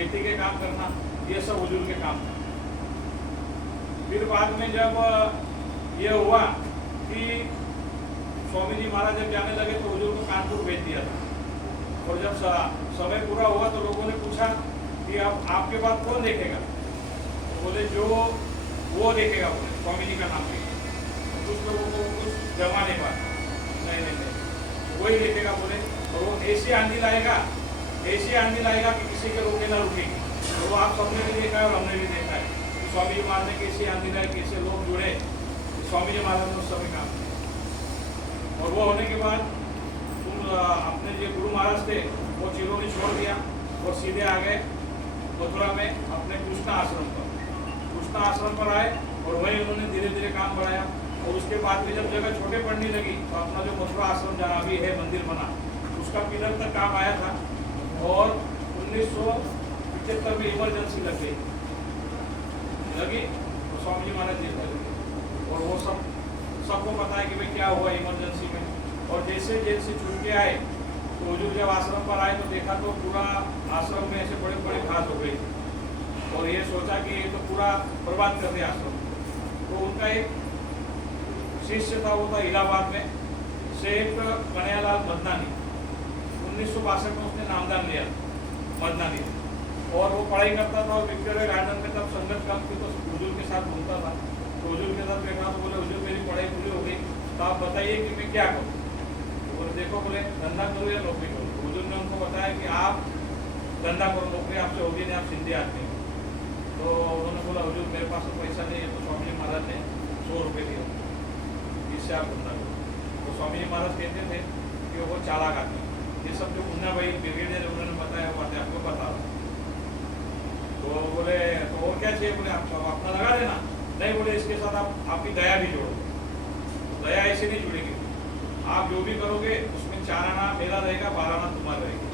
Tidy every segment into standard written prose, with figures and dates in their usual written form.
खेती के काम करना, ये सब हुजूर के काम था। फिर बाद में जब ये हुआ कि स्वामी जी महाराज जब जाने लगे तो हुजूर को कानपुर भेज दिया था। और जब समय पूरा हुआ तो लोगों ने पूछा कि अब आपके बाद कौन देखेगा? तो बोले जो वो देखेगा, बोले स्वामी जी का नाम देखेगा। कुछ लोगों को कुछ जमा नहीं पाया, नहीं वही देखेगा बोले। और वो ऐसी आंधी लाएगा कि किसी के रोके ना रुकेगी। तो वो आप सबने भी देखा है और हमने भी देखा है कि स्वामी जी महाराज ने कैसी आंधी लाई, कैसे लोग जुड़े, स्वामी जी महाराज ने उस समय काम किया। और वो होने के बाद अपने जो गुरु महाराज थे वो चिरोली छोड़ दिया और सीधे आ गए मथुरा में अपने कृष्णा आश्रम पर। कृष्णा आश्रम पर आए और वहीं उन्होंने धीरे धीरे काम बढ़ाया। और उसके बाद भी जब जगह छोटे पड़ने लगी तो अपना जो मथुरा आश्रम जहाँ भी है मंदिर बना, उसका पिलर तक काम आया था। और 1975 में इमरजेंसी लगी तो स्वामी जी महाराज जेल में लगे। और वो सबको पता है कि भाई क्या हुआ इमरजेंसी में। और जैसे जेल से छूट के आए तो हुजूर जब आश्रम पर आए तो देखा तो पूरा आश्रम में ऐसे बड़े बड़े घास हो गई। और ये सोचा कि ये तो पूरा बर्बाद कर दिया आश्रम। तो उनका एक शिष्य था, वो था इलाहाबाद में शेख कन्हैयालाल मदनानी। 1962 में उसने नामदान लिया मदनानी। और वो पढ़ाई करता था और विक्टोरिया गार्डन में तब संगत कम थी तो हुजूर के साथ घूमता था। तो हुजूर के साथ बैठा तो बोले हुजूर मेरी पढ़ाई पूरी हो गई, तो आप बताइए कि मैं क्या करूँ? बोले देखो, बोले धंधा करो या नौकरी करो। हुजूर ने उनको बताया कि आप धंधा करो, नौकरी आपसे होगी नहीं, आप सिंधी आदमी हो। तो उन्होंने बोला हुजूर मेरे पास तो पैसा नहीं है। तो स्वामी जी महाराज ने 100 रुपये दिए, इससे आप धंधा करो। तो स्वामी जी महाराज कहते थे कि वो चालाक आदमी। ये सब जो मुन्ना भाई ब्रिगेडियर उन्होंने बताया वो बातें आपको बता रहा। तो बोले तो और क्या चाहिए? बोले आप अपना लगा देना। नहीं, बोले इसके साथ आप आपकी दया भी जोड़ो। दया ऐसे नहीं जुड़ेगी, आप जो भी करोगे उसमें 4 आना मेरा रहेगा, 12 आना तुम्हारा रहेगा।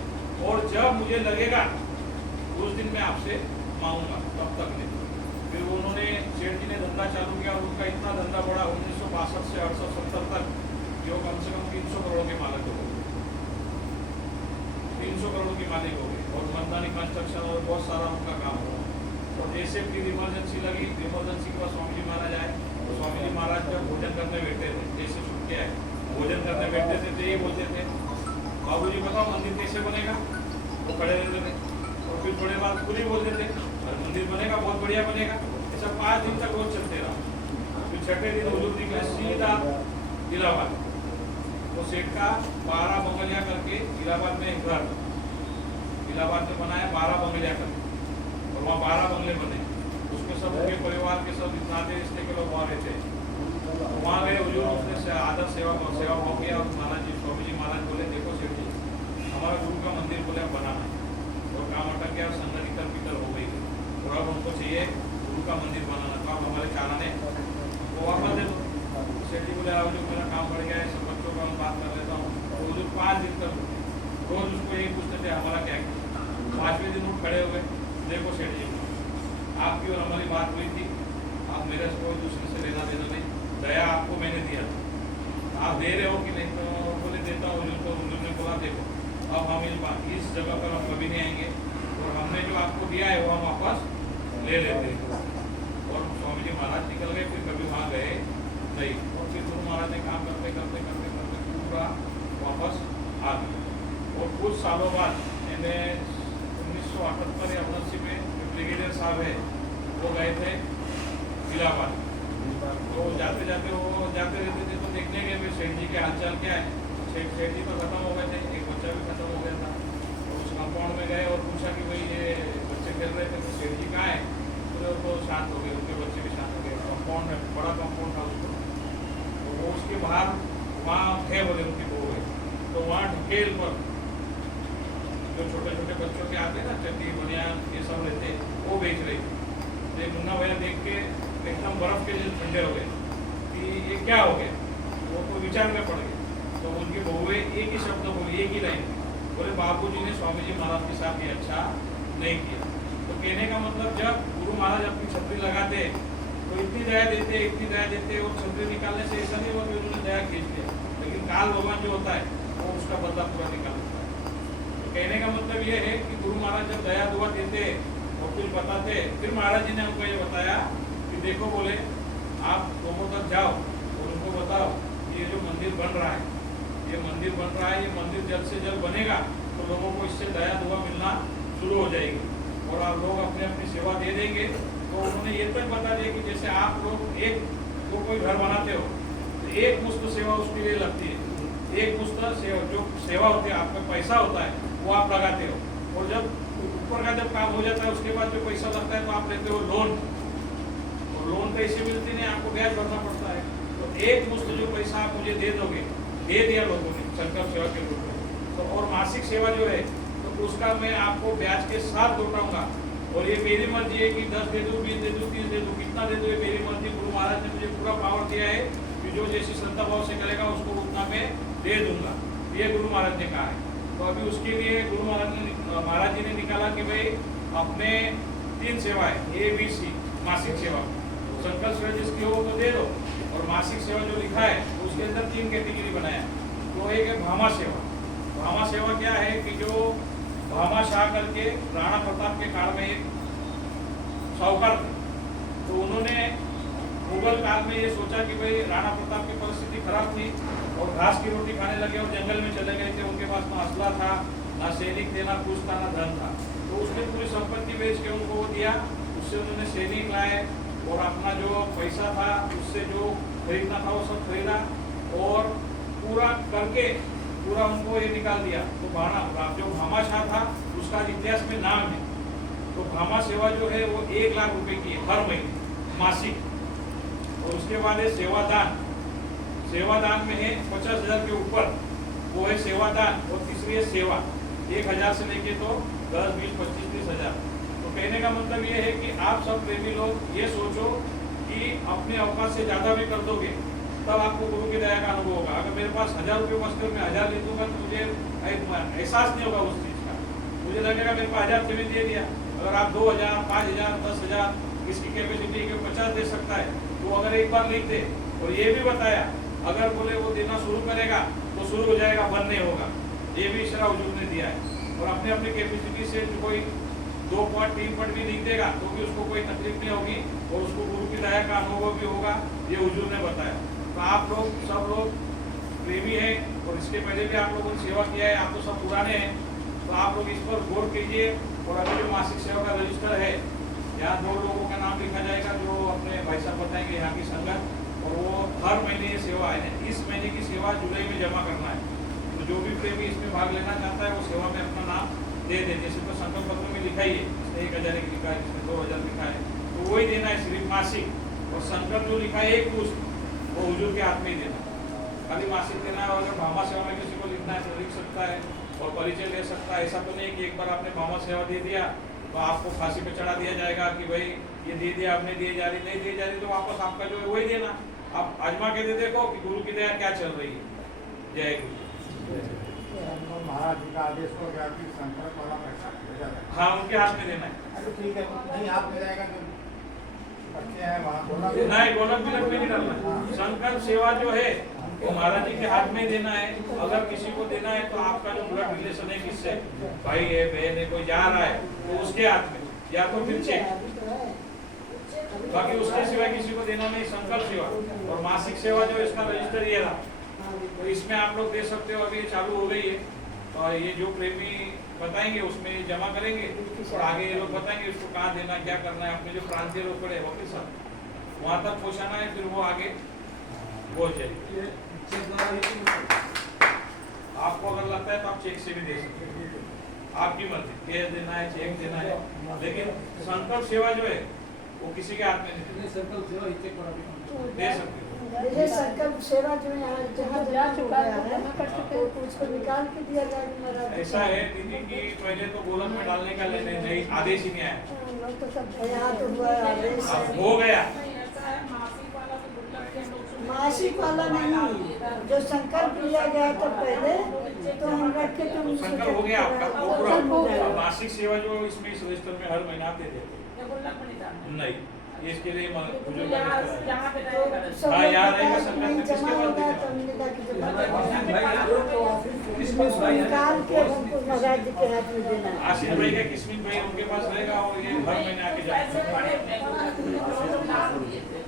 और जब मुझे लगेगा उस दिन मैं आपसे मांगूंगा, तब तक नहीं। फिर उन्होंने सेठ जी ने धंधा चालू किया और उनका इतना धंधा बढ़ा 1962 से 68-70 तक जो कम से कम 300 करोड़ के मालिक हो गए। 300 करोड़ की मालिक हो गए। और मदनानी कंस्ट्रक्शन और बहुत सारा उनका काम हुआ। और जैसे फिर इमरजेंसी लगी, इमरजेंसी के बाद स्वामी जी महाराज आए। तो स्वामी जी महाराज जब भोजन करने बैठे थे, जैसे छूट के आए भोजन करने बैठते थे तो ये बोलते थे बाबू जी बताओ मंदिर कैसे बनेगा? वो खड़े रहते थे। और फिर थोड़े बाद पूरी बोलते थे मंदिर बनेगा, बहुत बढ़िया बनेगा। ऐसा 5 दिन तक रोज चलते रहा। फिर छठे दिन हुजूर निकले सीधा इलाहाबाद। तो सेठ का 12 बंगलिया करके इलाहाबाद में एक घर इलाहाबाद में बनाया, 12 बंगलिया करके। और वहाँ 12 बंगले बने, उसमें सब उनके परिवार के सब नाते रिश्ते के लोग वहाँ रहते। तो वहाँ गए हुजूर, उसने आदर सेवा हो गया। और महाराज जी स्वामी जी महाराज बोले देखो सेठ जी, हमारा गुरु का मंदिर बोले बनाना और काम अटक गया, संगत इतर पितर हो गई। और अब हमको चाहिए गुरु का मंदिर बनाना, तो आप हमारे चालाने वो वापस दे दो। सेठ जी बोले हुजूर मेरा काम बढ़ गया है, सब बच्चों का बात कर लेता हूँ। तो हुजूर 5 दिन तक रोज उसको यही पूछते थे हमारा क्या किया। 5वें दिन उठ खड़े हो गए, देखो सेठ जी आपकी और हमारी बात हुई थी, आप मेरे से कोई दूसरे से लेना देना नहीं, दया आपको मैंने दिया, आप दे रहे हो कि नहीं? तो बोले देता हूँ हुजूर। तो हुजूर ने बोला देखो अब हम इस जगह पर हम कभी नहीं आएंगे और हमने जो आपको दिया है वो हम वापस ले लेते हैं। और स्वामी जी महाराज निकल गए, फिर कभी वहाँ गए नहीं। और फिर गुरु महाराज ने काम करते करते करते करते पूरा वापस आ गए। और कुछ सालों बाद मैंने 1978 या 79 में ब्रिगेडियर साहब है वो गए थे इलाहाबाद। तो जाते जाते वो जाते रहते थे तो देखने गए भाई सेठ जी के हालचाल क्या है। सेठ जी तो खत्म हो गए थे, एक बच्चा भी खत्म हो गया था। तो उस कंपाउंड में गए और पूछा कि भाई ये बच्चे खेल रहे थे तो सेठ जी कहाँ है? तो वो शांत हो गए, उनके बच्चे भी शांत हो गए। कंपाउंड में बड़ा कंपाउंड था उसको, तो वो उसके बाहर वहाँ थे बोले उनकी बहू है। तो वहाँ ढकेल पर जो छोटे छोटे बच्चों के आते हैं ना चट्टी बनियान ये सब रहते वो बेच रही थी। तो मुन्ना भैया देख के एकदम बर्फ के जैसे ठंडे हो गए कि ये क्या हो गया। वो तो विचार में पड़ गए। तो उनकी बहुएं एक ही शब्द बोली, एक ही लाइन बोले बापूजी ने स्वामी जी महाराज के साथ ये अच्छा नहीं किया। तो कहने का मतलब जब गुरु महाराज अपनी छतरी लगाते तो इतनी दया देते और छतरी निकालने से ऐसा नहीं हुआ कि उन्होंने दया खींच लिया, लेकिन काल भगवान जो होता है वो उसका बदला पूरा निकाल देता है। कहने का मतलब ये है कि गुरु महाराज जब दया दुआ देते और कुछ बताते, फिर महाराज जी ने हमको ये बताया कि देखो बोले आप लोगों तक जाओ और उनको बताओ कि ये जो मंदिर बन रहा है, ये मंदिर बन रहा है, ये मंदिर जल्द से जल्द बनेगा तो लोगों को इससे दया दुआ मिलना शुरू हो जाएगी और आप लोग अपनी अपनी सेवा दे देंगे। तो उन्होंने ये तक बता दिया कि जैसे आप लोग एक को कोई घर बनाते हो तो एक मुश्त सेवा उसके लिए लगती है, एक मुश्त सेवा जो सेवा होती है, आपका पैसा होता है वो आप लगाते हो, और जब ऊपर का जब काम हो जाता है उसके बाद जो पैसा लगता है तो आप लेते हो लोन, और लोन पैसे मिलती नहीं, आपको ब्याज भरना पड़ता है। तो एक मुश्त जो पैसा आप मुझे दे दोगे, दे दिया लोगों ने संकल्प सेवा के रूप में, तो और मासिक सेवा जो है तो उसका मैं आपको ब्याज के साथ लौटाऊंगा, और ये मेरी मर्जी है कि 10 दे दूँ, 20 दे दूँ, 30 दे दूँ, कितना दे दूँ, ये मेरी मर्जी। गुरु महाराज ने मुझे पूरा पावर दिया है कि जो जैसी श्रद्धा भाव से करेगा उसको उतना मैं दे दूंगा, ये गुरु महाराज ने कहा है। तो अभी उसके लिए गुरु महाराज जी ने निकाला कि भाई अपने 3 सेवाएं ABC मासिक सेवा, संकल्प सेवा जिसकी हो तो दे दो, और मासिक सेवा जो लिखा है तो उसके अंदर 3 कैटेगरी बनाया। तो एक है भामा सेवा। भामा सेवा क्या है कि जो भामा शाह करके राणा प्रताप के काल में एक साहूकार थे, तो उन्होंने मुगल काल में ये सोचा कि भाई राणा प्रताप की परिस्थिति खराब थी और घास की रोटी खाने लगे और जंगल में चले गए थे, उनके पास ना असला था, ना सैनिक थे, ना कुछ था, ना धन था। तो उसने पूरी संपत्ति बेच के उनको वो दिया, उससे उन्होंने सैनिक लाए और अपना जो पैसा था उससे जो खरीदना था वो सब खरीदा और पूरा करके पूरा उनको ये निकाल दिया। तो जो भामा शाह था उसका इतिहास में नाम है। तो भामा सेवा जो है वो 1 लाख रुपए की है हर महीने मासिक। और उसके बाद है सेवादान। सेवादान में है 50,000 के ऊपर वो है सेवादान, और तीसरी है सेवा 1,000 से लेके तो 10, 20, 25, 30,000। तो कहने का मतलब ये है कि आप सब प्रेमी लोग ये सोचो कि अपने औकात से ज़्यादा भी कर दोगे तब आपको गुरु की दया का अनुभव होगा। अगर मेरे पास 1,000 रुपये बचकर मैं 1,000 ले दूंगा तो मुझे एहसास नहीं होगा उस चीज़ का, मुझे लगेगा मेरे को 1,000 से भी दे दिया। अगर आप 2,000, 5,000, 10,000 किसकी कैपेसिटी है कि 50 दे सकता है, तो अगर एक बार लिख दे और ये भी बताया अगर बोले वो देना शुरू करेगा तो शुरू हो जाएगा, बंद नहीं होगा, ये भी इशारा हुजूर ने दिया है। और अपने अपनी कैपेसिटी से जो कोई 2 पॉइंट 3 पॉइंट भी लिख देगा तो भी उसको कोई तकलीफ नहीं होगी और उसको गुरु की दया का अनुभव भी होगा, ये हुजूर ने बताया। तो आप लोग सब लोग प्रेमी हैं और इसके पहले भी आप लोगों ने सेवा किया है, आप तो सब पुराने हैं, तो आप लोग इस पर गौर कीजिए। और अभी जो मासिक सेवा का रजिस्टर है यहाँ 2 लोगों का नाम लिखा जाएगा जो अपने भाई साहब बताएंगे यहाँ की संगत, और वो हर महीने ये सेवा है। इस महीने की सेवा जुलाई में जमा करना है। तो जो भी प्रेमी इसमें भाग लेना चाहता है वो सेवा में अपना नाम दे दे। जैसे तो संकल्प पत्र में लिखा ही है, इसमें 1,000 लिखा है, इसमें 2,000 लिखा है, तो वही देना है सिर्फ मासिक। और संकल्प जो लिखा है एक पुष्प वो हुजूर के हाथ में ही देना, खाली मासिक देना है। और अगर भामा सेवा में किसी को लिखना है तो लिख सकता है और परिचय ले सकता है। ऐसा तो नहीं कि एक बार आपने भामा सेवा दे दिया तो आपको फांसी पे चढ़ा दिया जाएगा कि भाई ये दे दिया, आपने दिए जा रही, नहीं दिए जा रही तो वापस आपका जो है वही देना। आप आजमा के दे देखो कि गुरु की दया क्या चल रही है। जय गुरु। महाराज जी का आदेश हो गया कि संकल्प वाला पैसा भेजा जाए। हाँ, उनके हाथ में देना है। अरे ठीक है, नहीं हाथ में जाएगा तो बच्चे हैं वहाँ नहीं, गोलक बिलक में नहीं डालना। संकल्प सेवा जो है वो महाराज जी के हाथ में देना है। अगर किसी को देना है तो आपका जो ब्लड रिलेशन है किससे, भाई है, बहन है, कोई जा रहा है तो उसके हाथ में, या तो फिर चेक। बाकी उसके सिवाय किसी को देना नहीं। संकल्प सेवा और मासिक सेवा जो इसका रजिस्टर ये रहा, तो इसमें आप लोग दे सकते हो। अभी चालू हो गई है और ये जो प्रेमी बताएंगे उसमें जमा करेंगे और आगे ये लोग बताएंगे इसको कहाँ देना, क्या करना है। अपने जो प्रांतीय लोग पड़े वकील साहब वहाँ तक पहुँचाना है, फिर वो आगे बोल जाएगी। आपको अगर लगता है तो आप चेक से भी दे सकते हैं, आपकी मर्जी, कैश देना है, चेक देना है। लेकिन संकल्प सेवा जो है वो किसी के हाथ में नहीं, संकल्प सेवा दे सकते हो। ये संकल्प सेवा जो यहाँ जहाँ जा चुका है तो उसको निकाल के दिया जाएगा। ऐसा है दीदी कि पहले तो गोलक में डालने का नहीं आदेश ही नहीं आया, तो सब यहाँ तो हुआ आदेश हो गया। मासिक वाला नहीं, जो संकल्प लिया गया था पहले तो हम रख के तुम संकल्प हो गया आपका पूरा। मासिक सेवा जो इसमें इस रजिस्टर में हर महीने आप दे देते नहीं, ये इसके लिए बुजुर्ग यहाँ पे रहेगा। सब हाँ, लोग यहाँ पता है रहेगा कि सरकार नहीं तो किसके जमा पास होगा देगा? तो हमने कहा कि जमा किसमें उसको निकाल के हमको महाराज जी के हाथ में देना है। आशीष भाई का किस्मिन भाई उनके पास रहेगा और ये हर महीने आके पैसे जाएगा। पड़े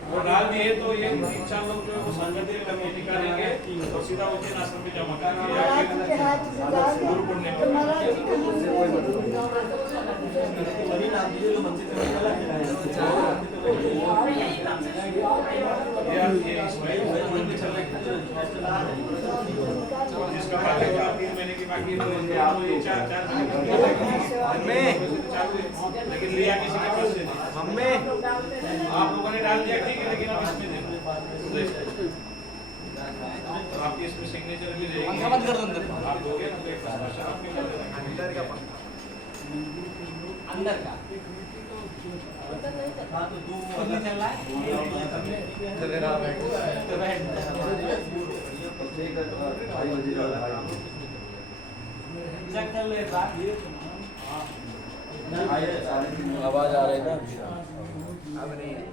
वो डाल दिए तो ये 3-4 लोग जो है वो संगठित करके निकालेंगे और सीधा उज्जैन आश्रम में जमा करेंगे। महाराज जी के हाथ में जाएगा गुरु पूर्णिमा तो महाराज जी का यही काम से शुरू हो गया। ये इसमाइल भाई उनके चल रहे जिसका बाकी था 3 महीने की बाकी है तो ये 4 महीने लेकिन लिया किसी के पास से नहीं। आप लोगों ने डाल दिया ठीक है लेकिन अब इसमें देना और आपकी इसमें सिग्नेचर भी रहेगी। आप दोगे ना तो एक हस्ताक्षर आपके कर देना। अंदर का चेक कर ले आवाज आ रही है ना अब नहीं है